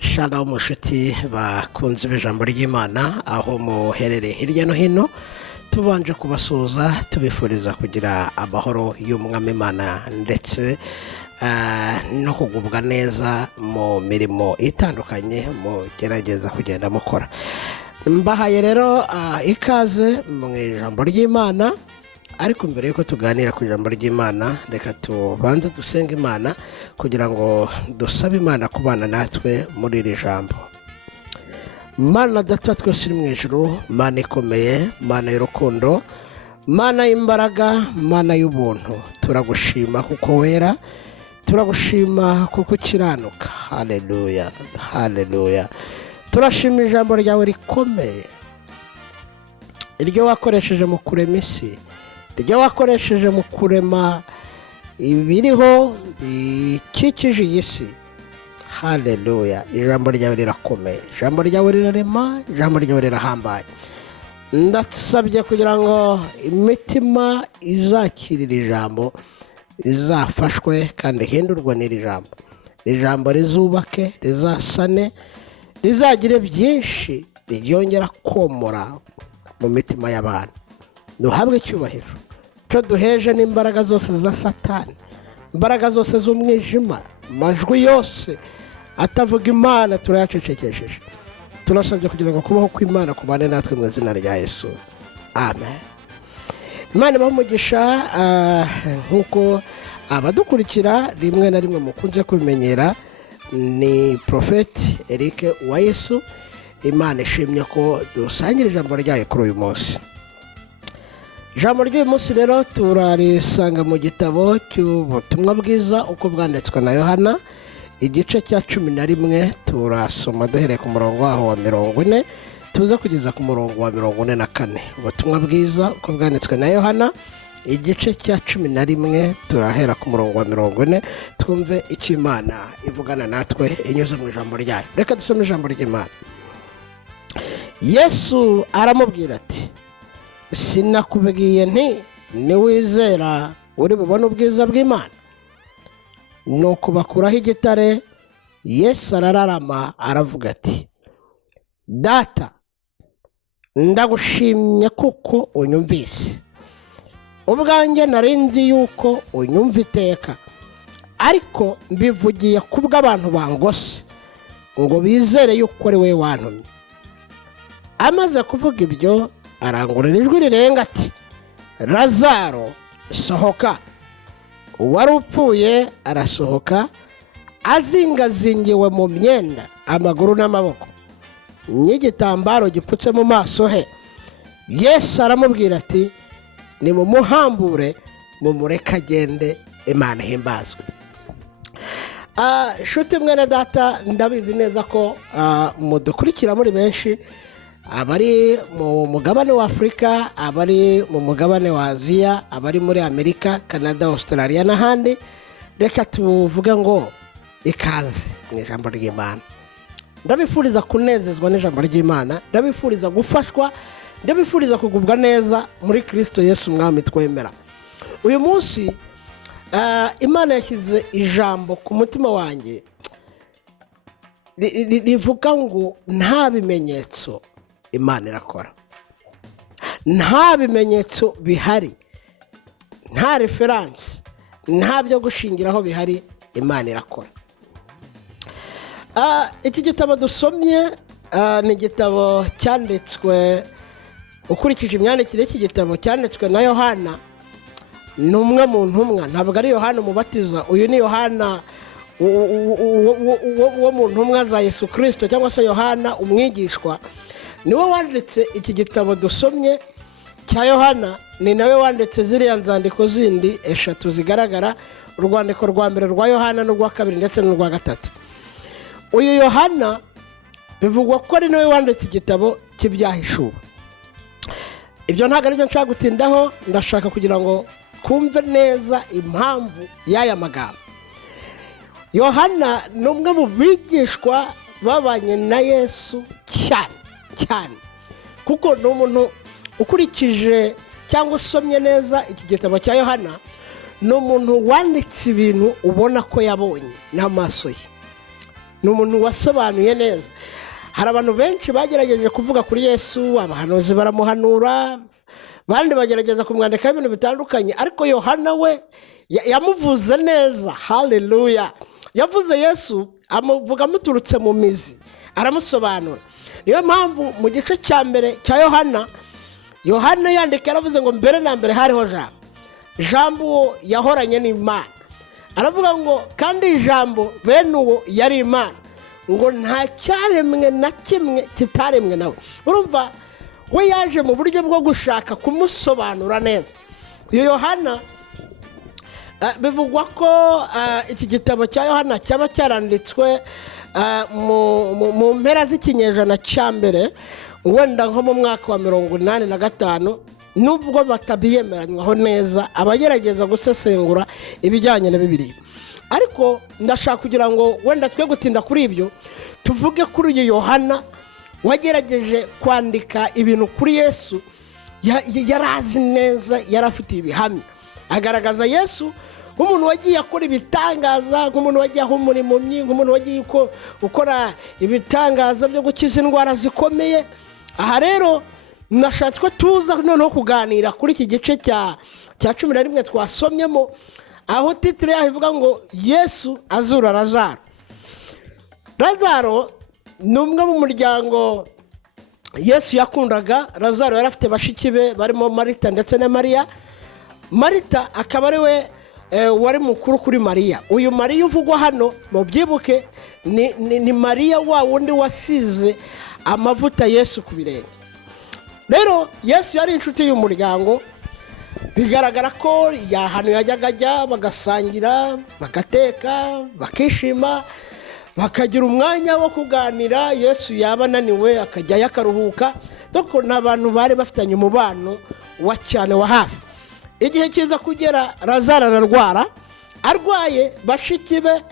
Shalom mushuti bakunze ijambo ry'Imana aho muherereye hirya no hino, tubanje kubasuza tubifuriza kugira amahoro y'umwami Imana ndetse no kugubwa neza mu mirimo itandukanye mugerageza kugenda mukora. Mbahaye rero ikaze mu ijambo ry'Imana, ariko mbere yuko tuganira ku ijambo ry'Imana reka tubanze dusenga Imana kugira ngo dusabe Imana kubana natwe muri iri jambo. Mana data twese uri mu ijuru, Mana ikomeye, Mana y'urukundo, Mana y'imbaraga, Mana y'ubuntu, turagushima kuko wera, turagushima kuko ukiranuka. Haleluya, haleluya. Turashima ijambo ryawe rikomeye, iryo wakoresheje mu kurema isi, iryo wakoresheje mu kurema ibiriho bikikije iyi si. Haleluya. Ijambo ryawe rirakomeye, ijambo ryawe rirarema, ijambo ryawe rirahambaye. Ndasabye kugira ngo imitima izakirira ijambo izafashwe kandi hindurwa n'iri jambo. Ijambo rizubake, rizasane, rizagire byinshi ryongera komora mu mitima y'abantu. Duhabwe icyubahiro. Cyo duheje n'imbaraga zose za Satani, imbaraga zose z'umwijima, amajwi yose atavuga Imana turayacecekesheje. Turasabye kugira ngo kubaho kw'Imana kubane natwe mu izina rya Yesu. Amen. Imana bamugisha nkuko abadukurikira rimwe na rimwe mukunze kubimenyera, ni Prophet Eric Uwayesu. Imana ishimye ko dusangira ijambo ryayo kuri uyu munsi. Ijambo ry'uyu munsi rero turarisanga mu gitabo cy'ubutumwa bwiza uko bwanditswe na Yohana, igice cya 11. Turasoma duhereye ku murongo waho wa 40 tuza kugeza ku murongo wa 44. Ubutumwa bwiza uko bwanditswe na Yohana, igice cya 11, turahera ku murongo wa 40 twumve icyo Imana ivugana natwe inyuze mu ijambo ryayo. Reka dusome ijambo ry'Imana. Yesu aramubwira ati, sinakubwiye nti niwizera uri bubone ubwiza bw'Imana? Nuko bakuraho igitare. Yesu arararama aravuga ati, Data, ndagushimye kuko unyumvise. Ubwanjye narinzi yuko unyumva iteka, ariko mbivugiye kubw'abantu bangose ngo bizere yuko ari we wantumye. Amaze kuvuga ibyo arangurura ijwi rirenga ati, Lazaro, sohoka. Uwari upfuye arasohoka, azingazingiwe mu myenda, amaguru n'amaboko, n'igitambaro gipfutse mu maso he. Yesu aramubwira ati, nimumuhambure mumureke agende, Imana ihimbazwe. Shuti mwene data, ndabizi neza ko mudukurikira muri benshi, abari mu mugabane wa Afurika, abari mu mugabane wa Aziya, abari muri Amerika, Canada, Australia n'ahandi. Reka tuvuge ngo ikaze mu ijambo ry'Imana. Ndabifuriza kunezezwa n'ijambo ry'Imana, ndabifuriza gufashwa, ndabifuriza kugubwa neza muri Kristo Yesu umwami twemera. Uyu munsi Imana yashyize ijambo ku mutima wanjye rivuga ngo nta bimenyetso Imana irakora. Nta bimenyetso bihari, nta reference, nta byo gushingiraho bihari, Imana irakora. Iki gitabo dusomye ni igitabo cyanditswe, ukurikije imyandikire y'iki gitabo, cyanditswe na Yohana. Ni umwe mu ntumwa, ntabwo ari Yohana umubatiza. Uyu ni Yohana wo mu ntumwa za Yesu Kristo, cyangwa se Yohana umwigishwa. Niwe wanditse iki gitabo dusomye cya Yohana, ni nawe wanditse ziriya nzandiko zindi 3 zigaragara, urwandiko rwa mbere rwa Yohana n'urwa kabiri ndetse n'urwa gatatu. Uyu Yohana bivugwa ko ari nawe wanditse igitabo cy'ibyahishuwe. Ibyo ntabwo ari byo nshaka gutindaho, ndashaka kugira ngo kumve neza impamvu y'aya magambo. Yohana ni umwe mu bigishwa babanye na Yesu cyane, kuko ni umuntu ukurikije cyangwa usomye neza iki gitabo cya Yohana, ni umuntu wanditse ibintu ubona ko yabonye n'amaso ye, ni umuntu wasobanuye neza. Hari abantu benshi bagerageje kuvuga kuri Yesu, abahanuzi baramuhanura, bandi bagerageza kumwandikaho ibintu bitandukanye, ariko Yohana we yamuvuze neza. Haleluya! Yavuze Yesu amuvuga muturutse mu mizi, aramusobanura. Niyo mpamvu mu gice cya mbere cya Yohana yandika yaravuze ngo mbere na mbere hariho Jambo, Jambo yahoranye n'Imana. Aravuga ngo kandi ijambo bene uwo yari Imana, ngo nta cyaremwe na kimwe kitaremwe nawe. Urumva we yaje mu buryo bwo gushaka kumusobanura neza. Uyu Yohana bivugwa ko iki gitabo cya Yohana cyaba cyaranditswe mu mpera z'ikinyejana cya mbere, wenda nko mu mwaka wa 85, nubwo batabiyemeranywaho neza abagerageza gusesengura ibijyanye na Bibiliya. Ariko ndashaka kugira ngo wenda twe gutinda kuri ibyo, tuvuge kuri uyu Yohana wagerageje kwandika ibintu kuri Yesu. Yarazi neza, yarafite ibihamya, agaragaza Yesu nk'umuntu wagiye akora ibitangaza, nk'umuntu wagiye ahumura impumyi, nk'umuntu wagiye gukora ibitangaza byo gukiza indwara zikomeye. Aha rero nashatse ko tuza noneho kuganira kuri iki gice cya 11 twasomyemo, aho titire yaho ivuga ngo Yesu azura Lazaro. Lazaro ni umwe mu muryango Yesu yakundaga. Lazaro yari afite bashiki be barimo Marita ndetse na Mariya. Marita akaba ari we wari mukuru kuri Mariya. Uyu Mariya uvugwa hano mu byibuke ni Mariya wa wundi wasize amavuta Yesu ku birenge. Rero Yesu yari inshuti y'umuryango. Bigaragara ko ahantu yajyaga ajya bagasangira, bagateka, bakishima, bakagira umwanya wo kuganira. Yesu yaba ananiwe akajyayo akaruhuka. Doko n'abantu bari bafitanye umubano wa cyane wa hafi. Igihe kiza kugera Lazaro ararwara. Arwaye bashiki be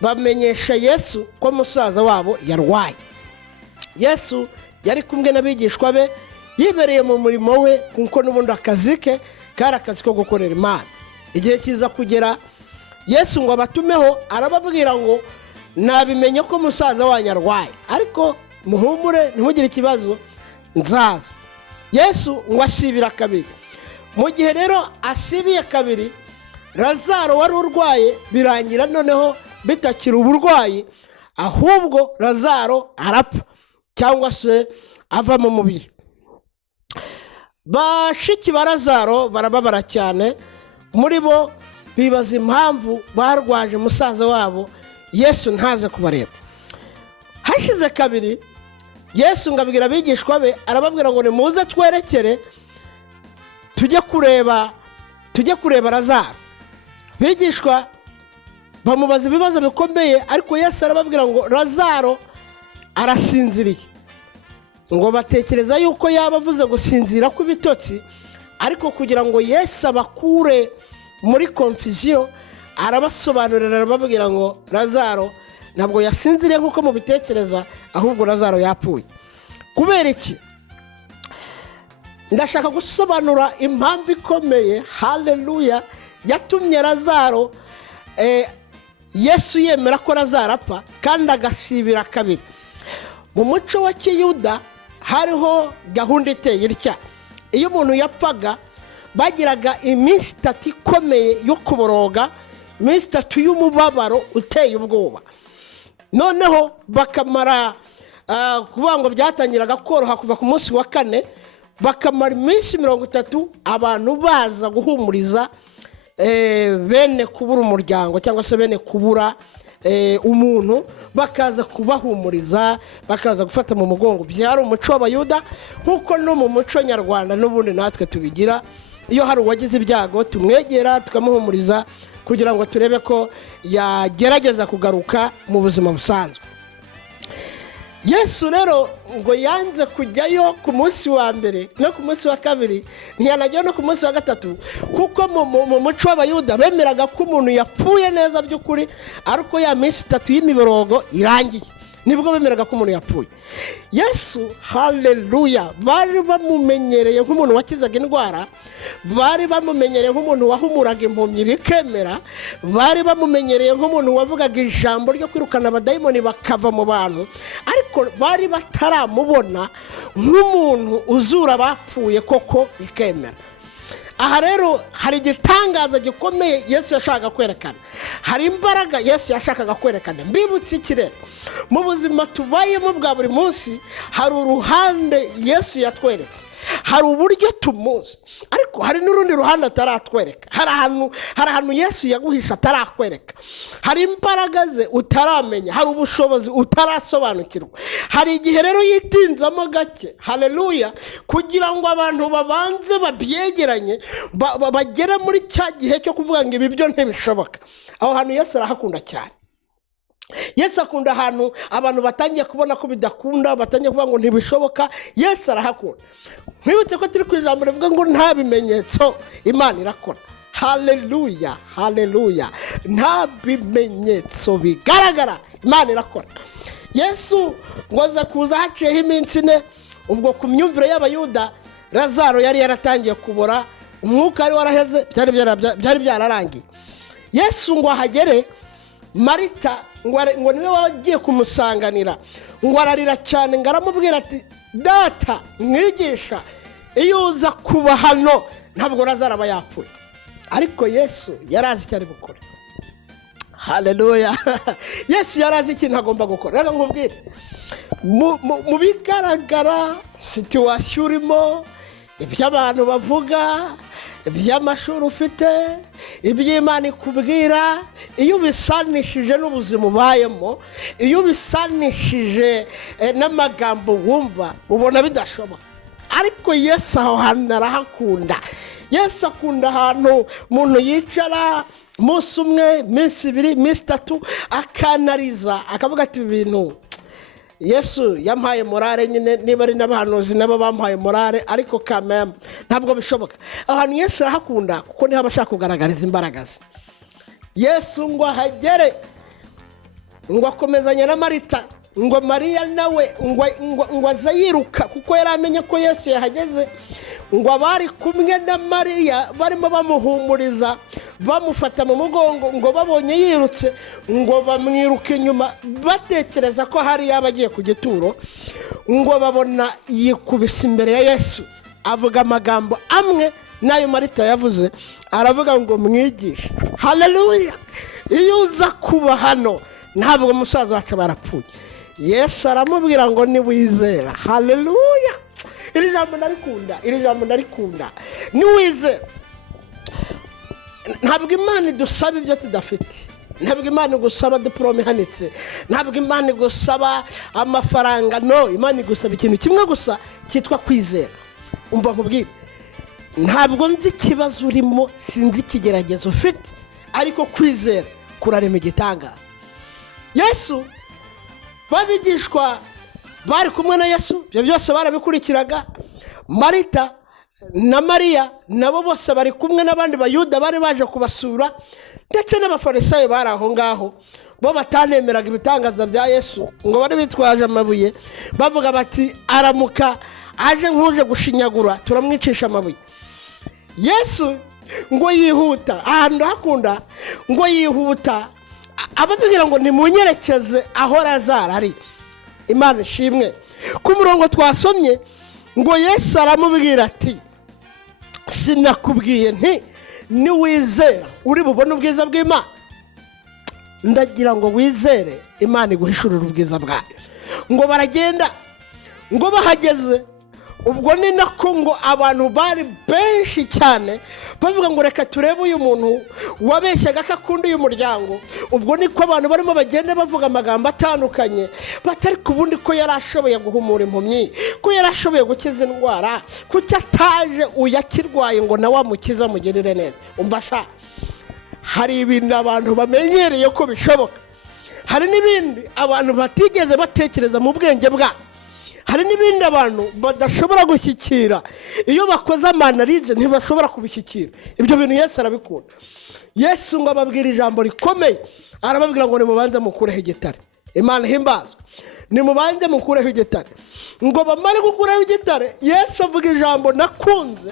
bamenyesha Yesu ko musaza wabo yarwaye. Yesu yari kumwe n'abigishwa be, yibereye mu murimo we, kuko n'ubundi akazi ke kari akazi ko gukorera Imana. Igihe kiza kugera Yesu ngo abatumeho, arababwira ngo nabimenye ko musaza wanyu arwaye, ariko muhumure ntimugire ikibazo, nzaza. Yesu ngo asibira kabiri. Mu gihe rero asibiye kabiri, Lazaro wari urwaye birangira noneho bitakira uburwayi, ahubwo Lazaro arapfa cyangwa se ava mu mubiri. Bashiki ba Lazaro barababara cyane, muri bo bibaza impamvu barwaje musaza wabo Yesu ntaze kubareba. Hashize kabiri, Yesu ngabwira abigishwa be, arababwira ngo nimuze twerekere tujye kureba Lazaro. Bigishwa bamubaza ibibazo bikomeye, ariko Yesu arababwira ngo Lazaro arasinziriye. Ngo batekereza yuko yaba avuze gusinzira kw'ibitotsi, ariko kugira ngo Yesu abakure muri confusion, arabasobanurira, arababwira ngo Lazaro ntabwo yasinziriye nk'uko mubitekereza, ahubwo Lazaro yapfuye. Kubera iki? Ndashaka gusobanura impamvu ikomeye, haleluya, yatumye Lazaro Yesu yemera ko Lazaro apfa kandi agasibira kabiri. Mu muco wa Kiyuda hariho gahunda iteye itya: iyo umuntu yapfaga bagiraga iminsi 3 ikomeye yo kuboroga, iminsi 3 y'umubabaro uteye ubwoba. Noneho bakamara kuvuga ngo byatangiraga koroha kuva ku munsi wa 4, bakamara iminsi 30 abantu baza guhumuriza bene kubura umuryango cyangwa se bene kubura umuntu, bakaza kubahumuriza, bakaza gufata mu mugongo. Byari umuco w'Abayuda, nkuko no mu muco nyarwanda n'ubundi natwe tubigira. Iyo hari uwagize ibyago tumwegera tukamuhumuriza kugira ngo turebe ko yagerageza kugaruka mu buzima busanzwe. Yesu rero ngo yanze kujyayo ku munsi wa mbere no ku munsi wa kabiri, ntiyanajyayo no ku munsi wa gatatu, kuko mu muco w'Abayuda bemeraga ko umuntu yapfuye neza by'ukuri ariko ya minsi 3 y'imiborogo irangiye. nibwo bemeraga ko umuntu yapfuye. Yesu haleluya bari bamumenyereye nk'umuntu wakizaga indwara, bari bamumenyereye nk'umuntu wahumuraga impumyi bikemera, bari bamumenyereye nk'umuntu wavugaga ijambo ryo kwirukana abadayimoni bakava mu bantu, ariko bari bataramubona nk'umuntu uzura abapfuye koko bikemera. Aha rero hari igitangaza gikomeye Yesu yashakaga kwerekana, hari imbaraga Yesu yashakaga kwerekana. Mbibutse iki rero, mu buzima tubayemo bwa buri munsi hari uruhande Yesu yatweretse, hari uburyo tumuzi, ariko hari n'urundi ruhande ataratwereka. Hari ahantu Yesu yaguhisha atarakwereka, hari imbaraga ze utaramenya, hari ubushobozi utarasobanukirwa. Hari igihe rero yitinzamo gake, haleluya, kugira ngo abantu babanze babyegeranye bagere muri cya gihe cyo kuvuga ngo ibi byo ntibishoboka. Aho hantu Yesu arahakunda cyane. Yesu akunda ahantu abantu batangiye kubona ko bidakunda, batangiye kuvuga ngo ntibishoboka. Yesu arahakunda. Mwibutse ko turi ku ijambo rivuga ngo nta bimenyetso Imana irakora. Haleluya, haleluya. Nta bimenyetso bigaragara Imana irakora. Yesu ngo aza kuza haciyeho iminsi 4, ubwo ku myumvire y'Abayuda Lazaro yari yaratangiye kubora, umwuka ari waraheze, byari byararangiye. Yesu ngo ahagere, Marita ngo niwe wagiye kumusanganira, ngo ararira cyane, ngo aramubwira ati data mwigisha, iyo uza kuba hano ntabwo Lazaro aba yapfuye. Ariko Yesu yarazi icyo ari gukora. Haleluya. Yesu yarazi ikintu agomba gukora. Reka nkubwire, mu bigaragara situation urimo, iby'abantu bavuga, iby'amashuri ufite, iby'Imana ikubwira, iyo bisanishije n'ubuzima ubayemo, iyo bisanishije n'amagambo wumva, ubona bidashoboka. Ariko Yesu aho hantu arahakunda. Yesu akunda ahantu umuntu yicara umunsi umwe, iminsi 2, iminsi 3, akanariza akavuga ati ibintu Yesu yampaye morale nyine, niba ari n'abahanuzi nabo bampaye morale, ariko kameme ntabwo bishoboka. Ahantu Yesu arahakunda kuko niho abashaka kugaragariza imbaraga ze. Yesu ngo ahagere, ngo akomezanya na Marita, ngo Mariya nawe ngo aza yiruka kuko yari amenye ko Yesu yahageze. Ngo abari kumwe na Mariya barimo bamuhumuriza, bamufata mu mugongo, ngo babonye yirutse, ngo bamwiruka inyuma batekereza ko hari yabagiye ku gituro. Ngo babona yikubise imbere ya Yesu, avuga amagambo amwe nayo Marita yavuze, aravuga ngo mwigisha. Haleluya. Iyo uza kuba hano ntabwo umusaza wacu barapfuye. Yesu aramubwira ngo niwizera. Haleluya. Iri jambo ndarikunda. Niwizera. Ntabwo Imana idusaba ibyo tudafite, ntabwo Imana igusaba diplome ihanitse, ntabwo Imana igusaba amafaranga, no. Imana igusaba ikintu kimwe gusa cyitwa kwizera. Umva nkubwire, ntabwo nzi ikibazo urimo, sinzi ikigeragezo ufite, ariko kwizera kurarema igitangaza. Yesu, babigishwa bari kumwe na Yesu, ibyo byose barabikurikiraga. Marita na Mariya nabo bose bari kumwe n'abandi Bayuda bari baje kubasura, ndetse n'abafarisayo bari aho ngaho, bo batanemeraga ibitangaza bya Yesu, ngo bari bitwaje amabuye bavuga bati aramuka aje nkuje gushinyagura turamwicisha amabuye. Yesu ngo yihuta, ahantu hakunda ngo yihuta, ababwira ngo nimunyerekeze aho Lazaro ari. Imana ishimwe. Ku murongo twasomye ngo Yesu aramubwira ati sinakubwiye nti niwizera uri bubone ubwiza bw'Imana? Ndagira ngo wizere Imana iguhishurira ubwiza bwayo. Ngo baragenda, ngo bahageze, ubwo ni nako ngo abantu bari benshi cyane bavuga ngo reka turebe uyu muntu wabeshyaga ko akunda uyu muryango. Ubwo niko abantu barimo bagenda bavuga amagambo atandukanye, batari kubundi ko yarashoboye guhumura impumyi, ko yarashoboye gukiza indwara, kuki ataje uyakirwaye ngo nawe amukiza mugirire neza. Umva sha, hari ibintu abantu bamenyereye ko bishoboka, hari n'ibindi abantu batigeze batekereza mu bwenge bwabo, hari n'ibindi abantu badashobora gushyikira. Iyo bakoze amanalize ntibashobora kubishyikira. Ibyo bintu Yesu arabikunda. Yesu ngo ababwira ijambo rikomeye, arababwira ngo nimubanze mukureho igitare. Imana himbazwe. nimubanze mukureho igitare. Ngo bamare gukuraho igitare, Yesu avuga ijambo nakunze,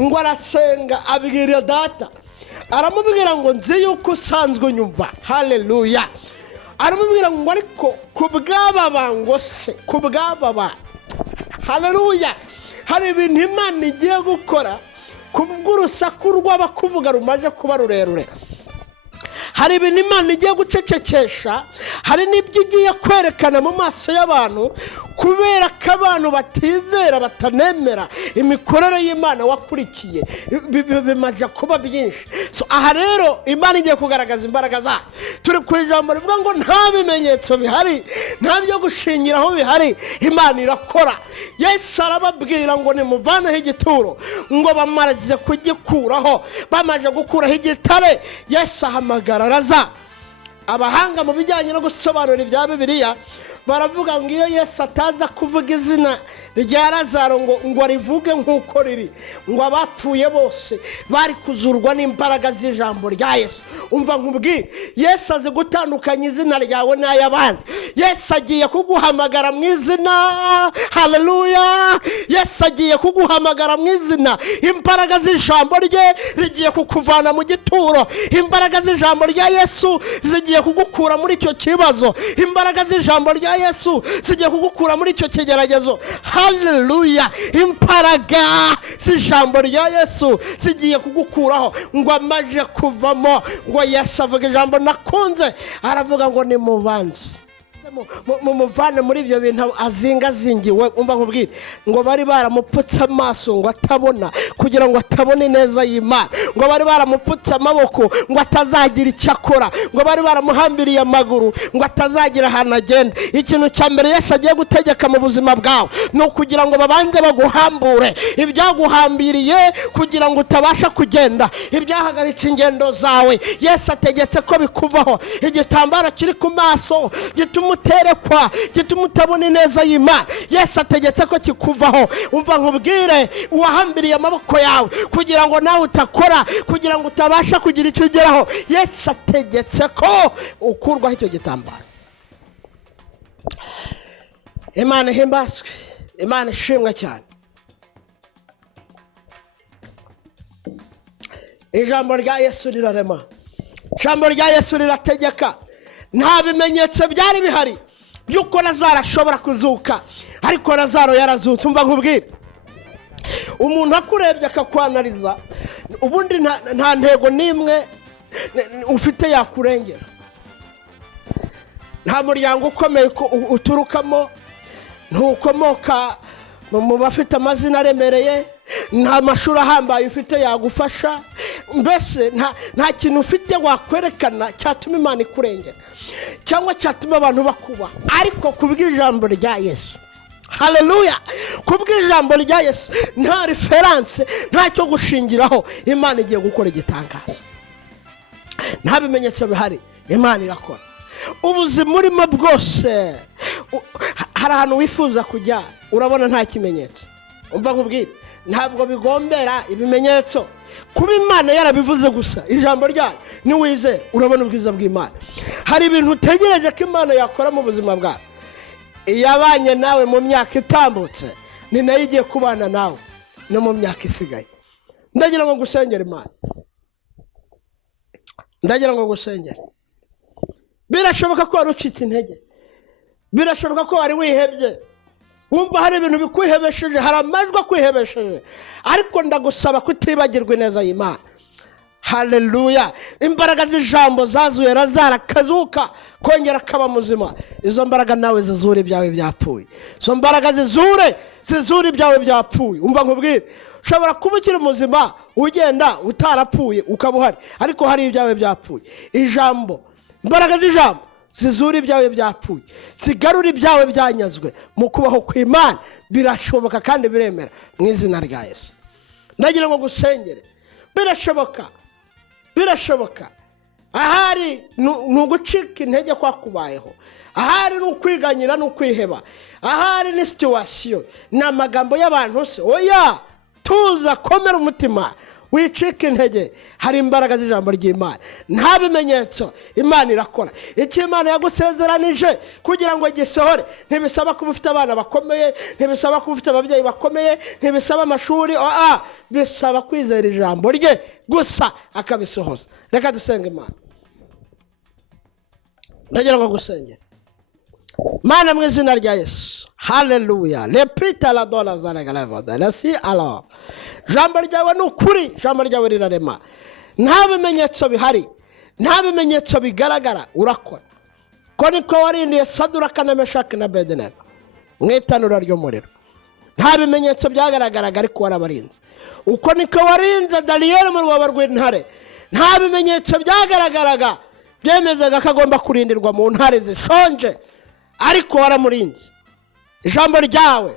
ngo arasenga abwira data, aramubwira ngo nzi yuko usanzwe unyumva. Haleluya. Aramubwira ngo ariko kubw'aba ngo se kubw'aba. Haleluya. Hari ibintu Imana igiye gukora kubw'urusaku rw'abakuvuga rumaje kuba rurerure. Hari ibintu Imana igiye gucecekesha, hari n'ibyo igiye kwerekana mu maso y'abantu, kubera ko abantu batizera batanemera imikorere y'Imana wakurikiye bimaje kuba byinshi. So aha rero Imana igiye kugaragaza imbaraga zayo. Turi ku ijambo rivuga ngo nta bimenyetso bihari, nta byo gushingiraho bihari, Imana irakora. Yesu arababwira ngo nimuvaneho igituro, ngo bamaraze kugikuraho, bamaze gukuraho igitare, Yesu ahamagara Lazaro. Abahanga mu bijyanye no gusobanura ibya Bibiliya baravuga ngo iyo Yesu ataza kuvuga izina rya Lazaro ngo arivuge nk'uko riri, ngo abapfuye bose bari kuzurwa n'imbaraga z'ijambo rya Yesu. Umva nkubwire, Yesu azi gutandukanya izina ryawe n'ay'abandi. Yesu agiye kuguhamagara mu izina. Haleluya. Yesu agiye kuguhamagara mu izina. Imbaraga z'ijambo rye rigiye kukuvana mu gituro. Imbaraga z'ijambo rya Yesu zigiye kugukura muri icyo kibazo. Imbaraga z'ijambo rya Yesu zigiye kugukura muri icyo kigeragezo. Haleluya. Imbaraga z'ijambo rya Yesu zigiye kugukuraho. Ngo amaje kuvamo, ngo Yesu avuga ijambo nakunze, aravuga ngo nimubanze mumuvane muri ibyo bintu azingazingiwe. Umva nkubwire, ngo bari baramupfutse amaso ngo atabona, kugira ngo atabone neza y'Imana. Ngo bari baramupfutse amaboko ngo atazagira icyo akora. Ngo bari baramuhambiriye amaguru ngo atazagira ahantu agenda. Ikintu cya mbere Yesu agiye gutegeka mu buzima bwawe ni ukugira ngo babanze baguhambure ibyaguhambiriye, kugira ngo utabasha kugenda, ibyahagaritse ingendo zawe. Yesu ategetse ko bikuvaho. Igitambaro kiri ku maso gituma uterekwa, gituma utabona neza y'Imana, Yesu ategetse ko kikuvaho. Umva nkubwire, uwahambiriye amaboko yawe kugira ngo nawe utakora, kugira ngo utabasha kugira icyo ugeraho, Yesu ategetse ko ukurwaho icyo gitambaro. Imana himbazwe, Imana ishimwe cyane. Ijambo rya Yesu rirarema, ijambo rya Yesu rirategeka. Nta bimenyetso byari bihari by'uko Lazaro ashobora kuzuka, ariko Lazaro yarazutse. Umva nkubwire, umuntu akurebye akakwanariza, ubundi nta ntego n'imwe ufite yakurengera. Nta muryango ukomeye uturukamo, ntukomoka mu bafite amazina aremereye, nta mashuri ahambaye ufite yagufasha, mbese nta kintu ufite wakwerekana cyatuma Imana ikurengera cyangwa cyatuma abantu bakuba. Ariko kubw'ijambo rya Yesu, haleluya, kubw'ijambo rya Yesu nta reference, nta cyo gushingiraho, Imana igiye gukora igitangaza. Nta bimenyetso bihari, Imana irakora. Ubuzima urimo bwose, hari ahantu wifuza kujya, urabona nta kimenyetso. Umva nkubwire, ntabwo bigombera ibimenyetso. Kuba Imana yarabivuze gusa, ijambo ryayo ni wizere, urabona ubwiza bw'Imana. Hari ibintu utegereje ko Imana yakora mu buzima bwawe. Iyabanye nawe mu myaka itambutse, ni nayo igiye kubana nawe no mu myaka isigaye. Ndagira ngo ngusengere Imana, ndagira ngo ngusengere. Birashoboka ko wari ucitse intege, birashoboka ko wari wihebye, wumva hari ibintu bikwihebesheje, hari amajwi akwihebesheje, ariko ndagusaba kutibagirwa neza y'Imana. Haleluya. Imbaraga z'ijambo zazuye Lazaro akazuka, kongera akaba muzima. Izo mbaraga nawe zizure ibyawe byapfuye. Izo mbaraga zizure ibyawe byapfuye. Umva nkubwire, ushobora kuba ukiri muzima ugenda utarapfuye ukaba uhari, ariko hari ibyawe byapfuye. Ijambo, imbaraga z'ijambo zizure ibyawe byapfuye, zigarura ibyawe byanyazwe mu kubaho kw'Imana. Birashoboka kandi biremera mu izina rya Yesu. Ndagira ngo gusengere. Birashoboka. Ahari nugucika intege kwakubayeho, ahari nukwiganyira nukwiheba, ahari ni situation, na magambo y'abantu se. Oya, tuza komera umutima, wicika intege, hari imbaraga z'ijambo ry'Imana. Nta bimenyetso, Imana irakora. Icyo Imana yagusezeranije kugira ngo gisohore, ntibisaba kuba ufite abana bakomeye, ntibisaba kuba ufite ababyeyi bakomeye, ntibisaba amashuri, bisaba kwizera ijambo rye gusa akabisohoza. Reka dusenge Imana. Ndagira ngo gusengera. Mana, mu izina rya Yesu, haleluya, repita la dola zaragalavoda lasi alors. Jambo ryawe ni ukuri, jambo ryawe rirarema. Nta bimenyetso bihari, nta bimenyetso bigaragara, urakora. Ko niko warindiye Saduraka na Meshaki na Abedenego mu itanura ry'umuriro. Nta bimenyetso byagaragaraga ariko warabarinze. Uko niko warinze Daniyeli mu rwobo rw'intare. Nta bimenyetso byagaragaraga byemezaga ko agomba kurindirwa mu ntare zishonje, ariko waramurinze. Ijambo ryawe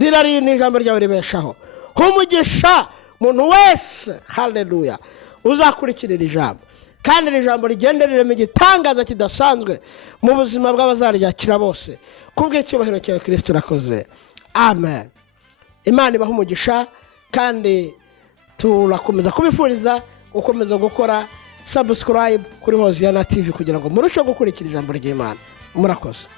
rirarinda, ijambo ryawe ribeshaho. Umugisha muntu wese, haleluya, uzakurikirira ijambo, kandi iri jambo rigenderere mu gitangaza kidasanzwe mu buzima bw'abazaryakira bose. Kubw'icyubahiro cyawe Kristo urakoze, amen. Imana ibaha umugisha, kandi turakomeza kubifuriza gukomeza gukora subscribe kuri Hoziyana TV kugira ngo murusheho gukurikira ijambo ry'Imana. Murakoze.